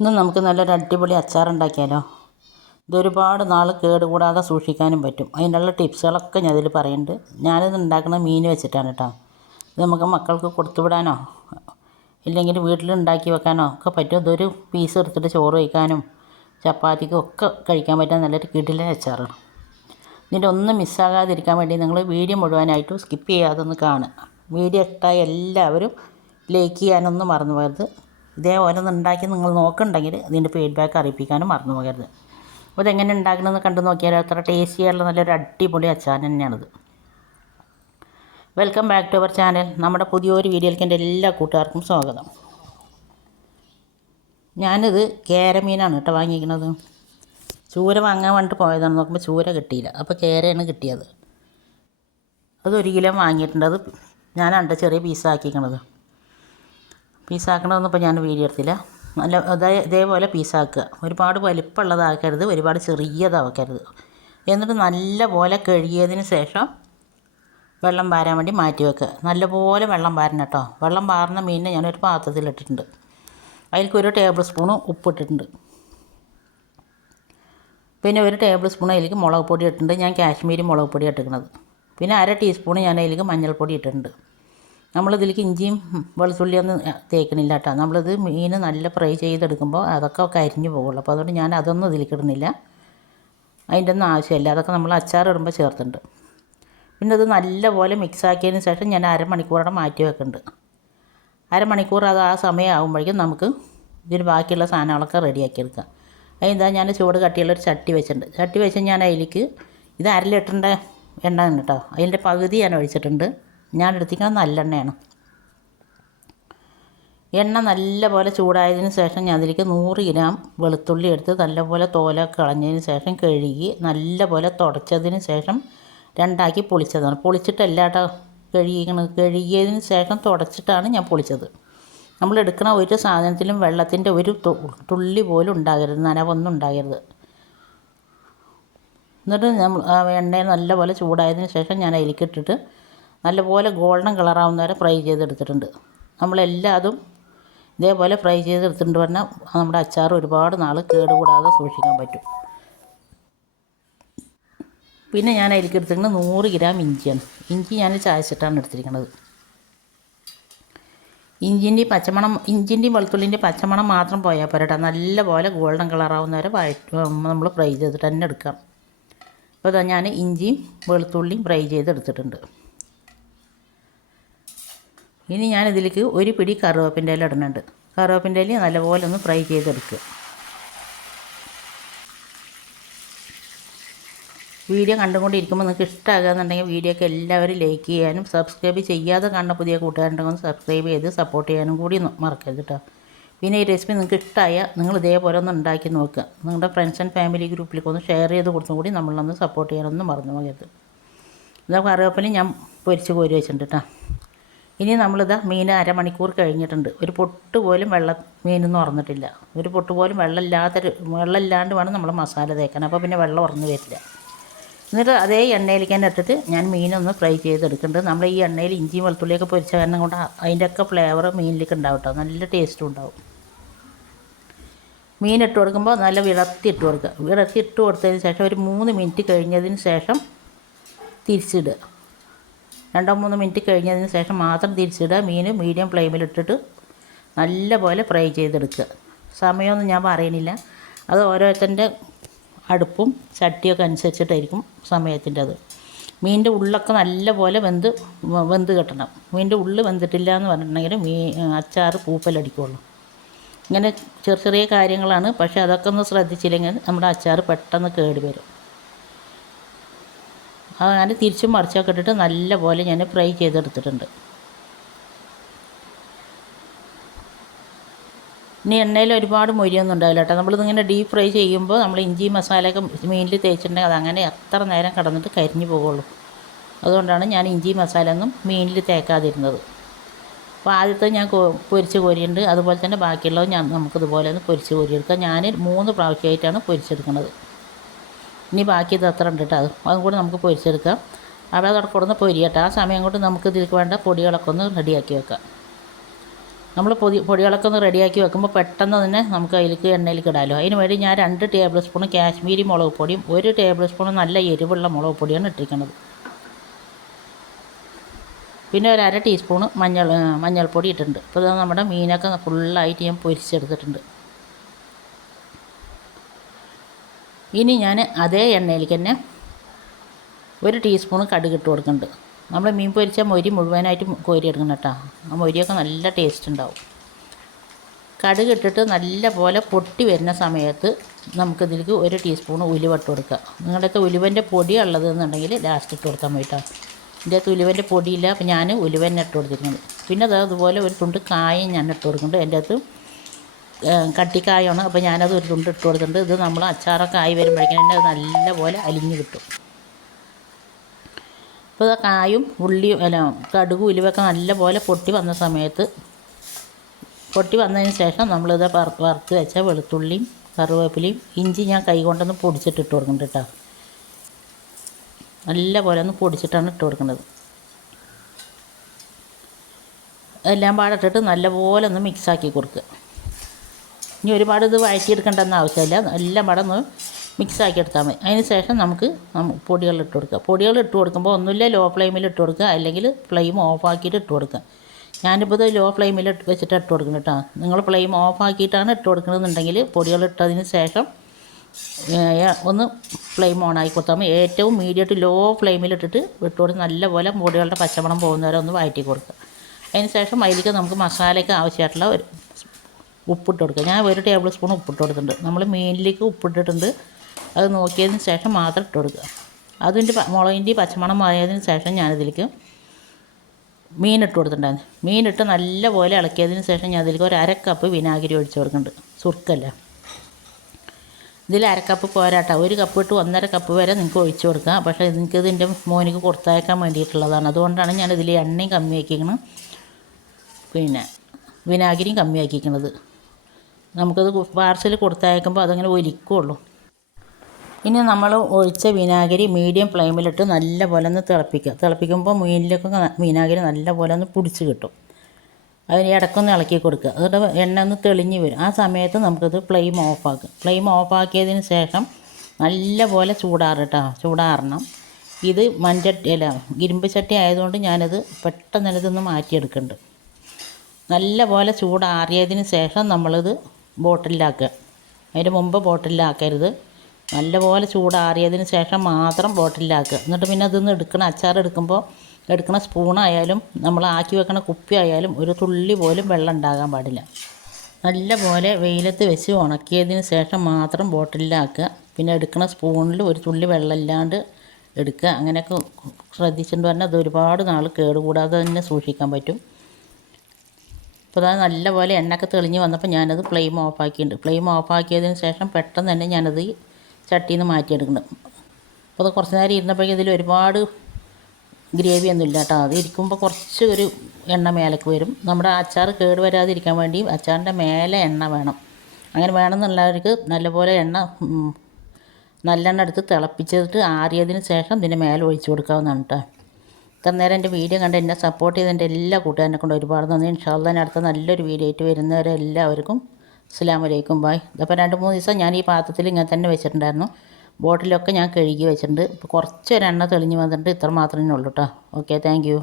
ഇന്ന് നമുക്ക് നല്ലൊരു അടിപൊളി അച്ചാറുണ്ടാക്കിയാലോ. ഇതൊരുപാട് നാൾ കേടുകൂടാതെ സൂക്ഷിക്കാനും പറ്റും. അതിനുള്ള ടിപ്സുകളൊക്കെ ഞാൻ ഇതിൽ പറയുന്നുണ്ട്. ഞാനിത് ഉണ്ടാക്കുന്നത് മീൻ വെച്ചിട്ടാണ് കേട്ടോ. ഇത് നമുക്ക് മക്കൾക്ക് കൊടുത്തുവിടാനോ ഇല്ലെങ്കിൽ വീട്ടിലുണ്ടാക്കി വെക്കാനോ ഒക്കെ പറ്റും. ഇതൊരു പീസ് എടുത്തിട്ട് ചോറ് കഴിക്കാനും ചപ്പാത്തിക്കും ഒക്കെ കഴിക്കാൻ പറ്റുന്ന നല്ലൊരു കിടിലൻ അച്ചാറാണ്. ഇതിൻ്റെ ഒന്നും മിസ്സാകാതിരിക്കാൻ വേണ്ടി നിങ്ങൾ വീഡിയോ മുഴുവനായിട്ടും സ്കിപ്പ് ചെയ്യാതെ ഒന്ന് കാണുക. വീഡിയോ ഇഷ്ടമായ എല്ലാവരും ലൈക്ക് ചെയ്യാനൊന്നും മറന്നു പോകരുത്. ഇതേപോലെ ഒന്ന് ഉണ്ടാക്കി നിങ്ങൾ നോക്കുന്നുണ്ടെങ്കിൽ ഇതിൻ്റെ ഫീഡ്ബാക്ക് അറിയിപ്പിക്കാനും മറന്നു പോകരുത്. അപ്പോൾ ഇതെങ്ങനെ ഉണ്ടാക്കണമെന്ന് കണ്ടു നോക്കിയാൽ അത്ര ടേസ്റ്റി ആയിട്ടുള്ള നല്ലൊരു അടിപൊളി അച്ചാർ തന്നെയാണിത്. Welcome back to our channel. നമ്മുടെ പുതിയൊരു വീഡിയോയിലേക്ക് എൻ്റെ എല്ലാ കൂട്ടുകാർക്കും സ്വാഗതം. ഞാനിത് കേരമീനാണ് കേട്ടോ വാങ്ങിയിരിക്കുന്നത്. ചൂര വാങ്ങാൻ വേണ്ടിയിട്ട് പോയതാണ്. നോക്കുമ്പോൾ ചൂര കിട്ടിയില്ല. അപ്പോൾ കേരയാണ് കിട്ടിയത്. അത് 1 കിലോ വാങ്ങിയിട്ടുണ്ട്. അത് ഞാനാണ് ചെറിയ പീസാക്കിക്കണത്. പീസാക്കണമെന്ന് ഇപ്പോൾ ഞാൻ വീഡിയോ എടുത്തില്ല. നല്ല ഇതേപോലെ പീസാക്കുക. ഒരുപാട് വലിപ്പമുള്ളതാക്കരുത്, ഒരുപാട് ചെറിയതാക്കരുത്. എന്നിട്ട് നല്ല പോലെ കഴുകിയതിന് ശേഷം വെള്ളം പാരാൻ വേണ്ടി മാറ്റി വെക്കുക. നല്ലപോലെ വെള്ളം പാരണം കേട്ടോ. വെള്ളം പാറുന്ന മീനിനെ ഞാനൊരു പാത്രത്തിലിട്ടിട്ടുണ്ട്. അതിലേക്ക് 1 ടേബിൾ സ്പൂണ് ഉപ്പിട്ടിട്ടുണ്ട്. പിന്നെ 1 ടേബിൾ സ്പൂൺ അതിലേക്ക് മുളക് പൊടി ഇട്ടിട്ടുണ്ട്. ഞാൻ കാശ്മീരി മുളക് പൊടി ഇട്ടിരിക്കുന്നത്. പിന്നെ 1/2 ടീസ്പൂണ് ഞാൻ അതിലേക്ക് മഞ്ഞൾപ്പൊടി ഇട്ടിട്ടുണ്ട്. നമ്മളിതിലേക്ക് ഇഞ്ചിയും വെളുത്തുള്ളിയൊന്നും തേക്കണില്ല കേട്ടോ. നമ്മളിത് മീൻ നല്ല ഫ്രൈ ചെയ്തെടുക്കുമ്പോൾ അതൊക്കെ കരിഞ്ഞു പോകുള്ളൂ. അപ്പോൾ അതുകൊണ്ട് ഞാൻ അതൊന്നും ഇതിലേക്ക് ഇടുന്നില്ല. അതിൻ്റെ ഒന്നും ആവശ്യമില്ല. അതൊക്കെ നമ്മൾ അച്ചാർ ഇടുമ്പോൾ ചേർത്തിട്ടുണ്ട്. പിന്നെ ഇത് നല്ലപോലെ മിക്സാക്കിയതിന് ശേഷം ഞാൻ അരമണിക്കൂറോടെ മാറ്റി വെക്കുന്നുണ്ട്. അരമണിക്കൂർ അത് ആ സമയമാകുമ്പോഴേക്കും നമുക്ക് ഇതിന് ബാക്കിയുള്ള സാധനങ്ങളൊക്കെ റെഡിയാക്കി എടുക്കാം. അതിന്താ ഞാൻ ചൂട് കട്ടിയുള്ളൊരു ചട്ടി വെച്ചിട്ടുണ്ട്. ചട്ടി വെച്ച് ഞാൻ അതിലേക്ക് ഇത് 1/2 ലിറ്ററിൻ്റെ എണ്ണ ഉണ്ട് കേട്ടോ. അതിൻ്റെ പകുതി ഞാൻ ഒഴിച്ചിട്ടുണ്ട്. ഞാൻ എടുത്തിരിക്കുന്നത് നല്ലെണ്ണയാണ്. എണ്ണ നല്ലപോലെ ചൂടായതിന് ശേഷം ഞാൻ അതിലേക്ക് 100 ഗ്രാം വെളുത്തുള്ളി എടുത്ത് നല്ലപോലെ തോലൊക്കെ കളഞ്ഞതിന് ശേഷം കഴുകി നല്ലപോലെ തുടച്ചതിന് ശേഷം 2ആക്കി പൊളിച്ചതാണ്. പൊളിച്ചിട്ടല്ല കേട്ടോ കഴുകിയതിന് ശേഷം തുടച്ചിട്ടാണ് ഞാൻ പൊളിച്ചത്. നമ്മൾ എടുക്കുന്ന ഒരു സാധനത്തിലും വെള്ളത്തിൻ്റെ ഒരു തുള്ളി പോലും ഉണ്ടാകരുത്, നനവൊന്നും ഉണ്ടാകരുത്. എന്നിട്ട് എണ്ണയിൽ നല്ലപോലെ ചൂടായതിന് ശേഷം ഞാൻ അതിലേക്ക് ഇട്ടിട്ട് നല്ലപോലെ ഗോൾഡൻ കളറാവുന്ന വരെ ഫ്രൈ ചെയ്തെടുത്തിട്ടുണ്ട്. നമ്മളെല്ലാതും ഇതേപോലെ ഫ്രൈ ചെയ്തെടുത്തിട്ടുണ്ട് പറഞ്ഞാൽ നമ്മുടെ അച്ചാർ ഒരുപാട് നാൾ കേടുകൂടാതെ സൂക്ഷിക്കാൻ പറ്റും. പിന്നെ ഞാൻ അതിലേക്ക് എടുത്തിരിക്കുന്നത് 100 ഗ്രാം ഇഞ്ചിയാണ്. ഇഞ്ചി ഞാൻ ചായച്ചിട്ടാണ് എടുത്തിരിക്കുന്നത്. ഇഞ്ചിൻ്റെയും വെളുത്തുള്ളിൻ്റെയും പച്ചമണം മാത്രം പോയാൽ പോരാ. നല്ലപോലെ ഗോൾഡൻ കളറാവുന്ന വരെ നമ്മൾ ഫ്രൈ ചെയ്തിട്ട് തന്നെ എടുക്കാം. അപ്പോൾ ഇതാ ഞാൻ ഇഞ്ചിയും വെളുത്തുള്ളിയും ഫ്രൈ ചെയ്തെടുത്തിട്ടുണ്ട്. ഇനി ഞാനിതിലേക്ക് 1 പിടി കറുവേപ്പിൻ്റെ ഇല ഇടുന്നുണ്ട്. കറുവേപ്പിൻ്റെ ഇല നല്ലപോലെ ഒന്ന് ഫ്രൈ ചെയ്തെടുക്കുക. വീഡിയോ കണ്ടുകൊണ്ടിരിക്കുമ്പോൾ നിങ്ങൾക്ക് ഇഷ്ടമാകുന്നുണ്ടെങ്കിൽ വീഡിയോക്ക് എല്ലാവരും ലൈക്ക് ചെയ്യാനും സബ്സ്ക്രൈബ് ചെയ്യാതെ കാണുന്ന പുതിയ കൂട്ടുകാരുണ്ടെങ്കിൽ ഒന്ന് സബ്സ്ക്രൈബ് ചെയ്ത് സപ്പോർട്ട് ചെയ്യാനും കൂടി മറക്കരുത് കേട്ടോ. പിന്നെ ഈ റെസിപ്പി നിങ്ങൾക്ക് ഇഷ്ടമായ നിങ്ങൾ ഇതേപോലെ ഒന്ന് ഉണ്ടാക്കി നോക്കുക. നിങ്ങളുടെ ഫ്രണ്ട്സ് ആൻഡ് ഫാമിലി ഗ്രൂപ്പിലേക്ക് ഒന്ന് ഷെയർ ചെയ്ത് കൊടുത്തും കൂടി നമ്മളൊന്ന് സപ്പോർട്ട് ചെയ്യാനൊന്നും മറന്നു പോകരുത്. ഇതാ കറിവേപ്പില ഞാൻ പൊരിച്ച് കോരി വെച്ചിട്ടുണ്ട് കേട്ടോ. ഇനി നമ്മളിതാ മീൻ അരമണിക്കൂർ കഴിഞ്ഞിട്ടുണ്ട്. ഒരു പൊട്ട് പോലും മീനൊന്നും ഉറന്നിട്ടില്ല. ഒരു പൊട്ട് പോലും വെള്ളമില്ലാണ്ട് വേണം നമ്മൾ മസാല തേക്കാൻ. അപ്പോൾ പിന്നെ വെള്ളം ഉറന്നു വരില്ല. എന്നിട്ട് അതേ എണ്ണയിലേക്ക് തന്നെ ഇട്ടിട്ട് ഞാൻ മീനൊന്ന് ഫ്രൈ ചെയ്തെടുക്കുന്നുണ്ട്. നമ്മൾ ഈ എണ്ണയിൽ ഇഞ്ചിയും വെളുത്തുള്ളിയൊക്കെ പൊരിച്ച കാരണം കൊണ്ട് അതിൻ്റെയൊക്കെ ഫ്ലേവർ മീനിലേക്ക് ഉണ്ടാവും കേട്ടോ. നല്ല ടേസ്റ്റും ഉണ്ടാവും. മീൻ ഇട്ട് കൊടുക്കുമ്പോൾ നല്ല വിളർത്തി ഇട്ട് കൊടുക്കുക. വിളർത്തി ഇട്ട് കൊടുത്തതിന് ശേഷം ഒരു 3 മിനിറ്റ് കഴിഞ്ഞതിന് ശേഷം തിരിച്ചിടുക. 2-3 മിനിറ്റ് കഴിഞ്ഞതിന് ശേഷം മാത്രം തിരിച്ചിടുക. മീൻ മീഡിയം ഫ്ലെയിമിലിട്ടിട്ട് നല്ലപോലെ ഫ്രൈ ചെയ്തെടുക്കുക. സമയമൊന്നും ഞാൻ പറയണില്ല. അത് ഓരോരുത്തരുടെ അടുപ്പും ചട്ടിയൊക്കെ അനുസരിച്ചിട്ടായിരിക്കും സമയത്തിൻ്റെ അത്. മീനിൻ്റെ ഉള്ളൊക്കെ നല്ലപോലെ വെന്ത് കിട്ടണം. മീനിൻ്റെ ഉള്ളിൽ വെന്തിട്ടില്ല എന്ന് പറഞ്ഞിട്ടുണ്ടെങ്കിൽ അച്ചാർ പൂപ്പലടിക്കുള്ളൂ. ഇങ്ങനെ ചെറിയ കാര്യങ്ങളാണ്. പക്ഷേ അതൊക്കെ ഒന്ന് ശ്രദ്ധിച്ചില്ലെങ്കിൽ നമ്മുടെ അച്ചാർ പെട്ടെന്ന് കേടുവരും. അങ്ങനെ തിരിച്ചും മറിച്ചൊക്കെ ഇട്ടിട്ട് നല്ലപോലെ ഞാൻ ഫ്രൈ ചെയ്തെടുത്തിട്ടുണ്ട്. ഇനി എണ്ണയിൽ ഒരുപാട് മൊരിയൊന്നും ഉണ്ടാവില്ല കേട്ടോ. നമ്മളിതിങ്ങനെ ഡീപ്പ് ഫ്രൈ ചെയ്യുമ്പോൾ നമ്മൾ ഇഞ്ചി മസാലയൊക്കെ മീനിൽ തേച്ചിട്ടുണ്ടെങ്കിൽ അതങ്ങനെ അത്ര നേരം കിടന്നിട്ട് കരിഞ്ഞു പോകുള്ളൂ. അതുകൊണ്ടാണ് ഞാൻ ഇഞ്ചി മസാല ഒന്നും മീനിൽ തേക്കാതിരുന്നത്. അപ്പോൾ ആദ്യത്തെ ഞാൻ പൊരിച്ച് കോരിയുണ്ട്. അതുപോലെ തന്നെ ബാക്കിയുള്ളത് നമുക്കിതുപോലെ ഒന്ന് പൊരിച്ച് കോരിയെടുക്കാം. ഞാൻ 3 പ്രാവശ്യമായിട്ടാണ് പൊരിച്ചെടുക്കുന്നത്. ഇനി ബാക്കി ഇത് അത്ര ഉണ്ട് കേട്ടോ. അതും കൂടി നമുക്ക് പൊരിച്ചെടുക്കാം. അപ്പോൾ അതവിടെ കൊടുന്ന് പൊരിയട്ടെ. ആ സമയം കൊണ്ട് നമുക്ക് ഇതിലേക്ക് വേണ്ട പൊടികളൊക്കെ ഒന്ന് റെഡിയാക്കി വെക്കാം. നമ്മൾ പൊടികളൊക്കെ ഒന്ന് റെഡിയാക്കി വെക്കുമ്പോൾ പെട്ടെന്ന് തന്നെ നമുക്ക് അതിലേക്ക് എണ്ണയിലേക്ക് ഇടാമല്ലോ. അതിന് വേണ്ടി ഞാൻ 2 ടേബിൾ സ്പൂൺ കാശ്മീരി മുളക് പൊടിയും 1 ടേബിൾ സ്പൂൺ നല്ല എരിവുള്ള മുളക് പൊടിയാണ് ഇട്ടിരിക്കുന്നത്. പിന്നെ ഒരു 1/2 ടീസ്പൂൺ മഞ്ഞൾപ്പൊടി ഇട്ടിട്ടുണ്ട്. ഇപ്പോൾ നമ്മുടെ മീനൊക്കെ ഫുള്ളായിട്ട് ഞാൻ പൊരിച്ചെടുത്തിട്ടുണ്ട്. ഇനി ഞാൻ അതേ എണ്ണയിലേക്ക് തന്നെ 1 ടീസ്പൂൺ കടുക് ഇട്ട് കൊടുക്കുന്നുണ്ട്. നമ്മൾ മീൻ പൊരിച്ച മൊരി മുഴുവനായിട്ട് കോരി എടുക്കണം കേട്ടോ. ആ മൊരിയൊക്കെ നല്ല ടേസ്റ്റ് ഉണ്ടാവും. കടുക് ഇട്ടിട്ട് നല്ല പോലെ പൊട്ടി വരുന്ന സമയത്ത് നമുക്കിതിലേക്ക് 1 ടീസ്പൂൺ ഉലുവ ഇട്ട് കൊടുക്കുക. നിങ്ങളുടെ അടുത്ത് ഉലുവൻ്റെ പൊടി ഉള്ളത് എന്നുണ്ടെങ്കിൽ ലാസ്റ്റ് ഇട്ട് കൊടുക്കാൻ വേണ്ടിയിട്ടാണ്. എൻ്റെ അടുത്ത് ഉലുവൻ്റെ പൊടിയില്ല, അപ്പോൾ ഞാൻ ഉലുവ തന്നെ ഇട്ട് കൊടുത്തിരിക്കുന്നത്. പിന്നെ അതുപോലെ ഒരു തുണ്ട് കായം ഞാൻ ഇട്ട് കൊടുക്കുന്നുണ്ട്. എൻ്റെ അടുത്ത് കട്ടിക്കായമാണ്, അപ്പോൾ ഞാനത് ഒരു തുണ്ട് ഇട്ട് കൊടുത്തിട്ടുണ്ട്. ഇത് നമ്മൾ അച്ചാറൊക്കെ ആയി വരുമ്പോഴേക്കും തന്നെ അത് നല്ലപോലെ അലിഞ്ഞ് കിട്ടും. അപ്പോൾ കായും ഉള്ളിയും കടുകും ഉലുവൊക്കെ നല്ലപോലെ പൊട്ടി വന്നതിന് ശേഷം നമ്മളിത് വറുത്ത് വെച്ച വെളുത്തുള്ളിയും കറിവേപ്പിലയും ഇഞ്ചി ഞാൻ കൈ കൊണ്ടൊന്ന് പൊടിച്ചിട്ട് ഇട്ട് കൊടുക്കുന്നുണ്ട് കേട്ടോ. നല്ലപോലെ ഒന്ന് പൊടിച്ചിട്ടാണ് ഇട്ട് കൊടുക്കുന്നത്. എല്ലാം പാടിട്ടിട്ട് നല്ലപോലെ ഒന്ന് മിക്സാക്കി കൊടുക്കുക. ഇനി ഒരുപാട് ഇത് വഴറ്റിയെടുക്കേണ്ടെന്ന് ആവശ്യമില്ല. എല്ലാം പാടെ ഒന്ന് മിക്സാക്കി എടുത്താൽ മതി. അതിന് ശേഷം നമുക്ക് പൊടികൾ ഇട്ട് കൊടുക്കുക. പൊടികൾ ഇട്ട് കൊടുക്കുമ്പോൾ ഒന്നുമില്ല ലോ ഫ്ലെയിമിൽ ഇട്ട് കൊടുക്കുക, അല്ലെങ്കിൽ ഫ്ലെയിം ഓഫാക്കിയിട്ട് ഇട്ട് കൊടുക്കുക. ഞാനിപ്പോൾ ഇത് ലോ ഫ്ലെയിമിൽ വെച്ചിട്ട് ഇട്ട് കൊടുക്കുന്നത് കേട്ടോ. നിങ്ങൾ ഫ്ലെയിം ഓഫാക്കിയിട്ടാണ് ഇട്ട് കൊടുക്കണമെന്നുണ്ടെങ്കിൽ പൊടികൾ ഇട്ടതിന് ശേഷം ഒന്ന് ഫ്ലെയിം ഓണാക്കി കൊടുത്താൽ മതി. ഏറ്റവും മീഡിയം ലോ ഫ്ലെയിമിലിട്ടിട്ട് ഇട്ട് കൊടുത്ത് നല്ലപോലെ പൊടികളുടെ പച്ചമണം പോകുന്നവരെ ഒന്ന് വഴറ്റി കൊടുക്കുക. അതിന് ശേഷം അതിലേക്ക് നമുക്ക് മസാലയ്ക്ക് ആവശ്യമായിട്ടുള്ള ഒരു ഉപ്പിട്ട് കൊടുക്കുക. ഞാൻ 1 ടേബിൾ സ്പൂൺ ഉപ്പിട്ട് കൊടുത്തിട്ടുണ്ട്. നമ്മൾ മീനിലേക്ക് ഉപ്പിട്ടിട്ടുണ്ട്, അത് നോക്കിയതിന് ശേഷം മാത്രം ഇട്ട് കൊടുക്കുക. അതിൻ്റെ മുളകിൻ്റെ പച്ചമണം മാറിയതിന് ശേഷം ഞാനിതിലേക്ക് മീനിട്ട് കൊടുത്തിട്ടുണ്ടായിരുന്നു. മീനിട്ട് നല്ലപോലെ ഇളക്കിയതിന് ശേഷം ഞാൻ അതിലേക്ക് ഒരു 1/2 കപ്പ് വിനാഗിരി ഒഴിച്ച് കൊടുക്കുന്നുണ്ട്. സുർക്കല്ല, ഇതിൽ 1/2 കപ്പ് പോരാട്ടോ. 1 കപ്പ് ഇട്ട് 1.5 കപ്പ് വരെ നിങ്ങൾക്ക് ഒഴിച്ച് കൊടുക്കാം. പക്ഷേ എനിക്കിത് എൻ്റെ മോനിക്ക് കൊടുത്തയക്കാൻ വേണ്ടിയിട്ടുള്ളതാണ്. അതുകൊണ്ടാണ് ഞാനിതിൽ എണ്ണയും കമ്മിയാക്കിയിരിക്കണം, പിന്നെ വിനാഗിരിയും കമ്മിയാക്കിയിരിക്കുന്നത്. നമുക്കത് പാർസൽ കൊടുത്തയക്കുമ്പോൾ അതങ്ങനെ ഒലിക്കുള്ളൂ. ഇനി നമ്മൾ ഒഴിച്ച വിനാഗിരി മീഡിയം ഫ്ലെയിമിലിട്ട് നല്ലപോലെ ഒന്ന് തിളപ്പിക്കുമ്പോൾ മീനിലേക്കൊക്കെ വിനാഗിരി നല്ലപോലെ ഒന്ന് പിടിച്ച് കിട്ടും. അതിന് ഇടയ്ക്കൊന്ന് ഇളക്കി കൊടുക്കുക. എന്നിട്ട് എണ്ണ ഒന്ന് തെളിഞ്ഞ് വരും. ആ സമയത്ത് നമുക്കത് ഫ്ലെയിം ഓഫാക്കുക. ഫ്ലെയിം ഓഫാക്കിയതിന് ശേഷം നല്ലപോലെ ചൂടാറണം. ഇത് ഇരുമ്പ് ചട്ടി ആയതുകൊണ്ട് ഞാനത് പെട്ടെന്ന് ഇതൊന്ന് മാറ്റിയെടുക്കുന്നുണ്ട്. നല്ലപോലെ ചൂടാറിയതിന് ശേഷം നമ്മളിത് ബോട്ടിലാക്കുക. അതിന് മുമ്പ് ബോട്ടിലാക്കരുത്. നല്ലപോലെ ചൂടാറിയതിന് ശേഷം മാത്രം ബോട്ടിലാക്കുക. എന്നിട്ട് പിന്നെ അതൊന്ന് അച്ചാർ എടുക്കണ സ്പൂണായാലും നമ്മൾ ആക്കി വെക്കണ കുപ്പി ആയാലും ഒരു തുള്ളി പോലും വെള്ളം ഉണ്ടാകാൻ പാടില്ല. നല്ലപോലെ വെയിലത്ത് വെച്ച് ഉണക്കിയതിന് ശേഷം മാത്രം ബോട്ടിലാക്കുക. പിന്നെ എടുക്കണ സ്പൂണിൽ ഒരു തുള്ളി വെള്ളം ഇല്ലാണ്ട് എടുക്കുക. അങ്ങനെയൊക്കെ ശ്രദ്ധിച്ചിട്ട് പറഞ്ഞാൽ അത് ഒരുപാട് നാൾ കേടുകൂടാതെ തന്നെ സൂക്ഷിക്കാൻ പറ്റും. അപ്പോൾ അത് നല്ലപോലെ എണ്ണയൊക്കെ തെളിഞ്ഞ് വന്നപ്പോൾ ഞാനത് ഫ്ലെയിം ഓഫാക്കിയിട്ടുണ്ട്. ഫ്ലെയിം ഓഫാക്കിയതിന് ശേഷം പെട്ടെന്ന് തന്നെ ഞാനത് ചട്ടിയിൽ നിന്ന് മാറ്റിയെടുക്കണം. അപ്പോൾ അത് കുറച്ച് നേരം ഇരുന്നപ്പോഴേക്കും ഇതിൽ ഒരുപാട് ഗ്രേവി ഒന്നും ഇല്ല കേട്ടോ. അത് ഇരിക്കുമ്പോൾ കുറച്ച് ഒരു എണ്ണ മേലേക്ക് വരും. നമ്മുടെ അച്ചാർ കേട് വരാതിരിക്കാൻ വേണ്ടി അച്ചാറിൻ്റെ മേലെ എണ്ണ വേണം. അങ്ങനെ വേണമെന്നുള്ളവർക്ക് നല്ലപോലെ നല്ലെണ്ണ എടുത്ത് തിളപ്പിച്ചിട്ട് ആറിയതിന് ശേഷം ഇതിൻ്റെ മേലെ ഒഴിച്ച് കൊടുക്കാവുന്നതാണ് കേട്ടോ. ഇത്ര നേരം എൻ്റെ വീഡിയോ കണ്ട് എന്നെ സപ്പോർട്ട് ചെയ്ത് എൻ്റെ എല്ലാ കൂട്ടുകാരനെ കൊണ്ട് ഒരുപാട് നന്ദി. ഇൻഷാ അല്ലാഹ് അടുത്ത നല്ലൊരു വീഡിയോ ആയിട്ട് വരുന്നവരെ എല്ലാവർക്കും അസ്സലാമു അലൈക്കും ബായ്. അപ്പോൾ 2-3 ദിവസം ഞാൻ ഈ പാത്രത്തിൽ ഇങ്ങനെ തന്നെ വെച്ചിട്ടുണ്ടായിരുന്നു. ബോട്ടിലൊക്കെ ഞാൻ കഴുകി വെച്ചിട്ടുണ്ട്. ഇപ്പോൾ കുറച്ചൊരു എണ്ണ തെളിഞ്ഞ് വന്നിട്ട് ഇത്ര മാത്രമേ ഉള്ളൂ കേട്ടോ. Okay, thank you.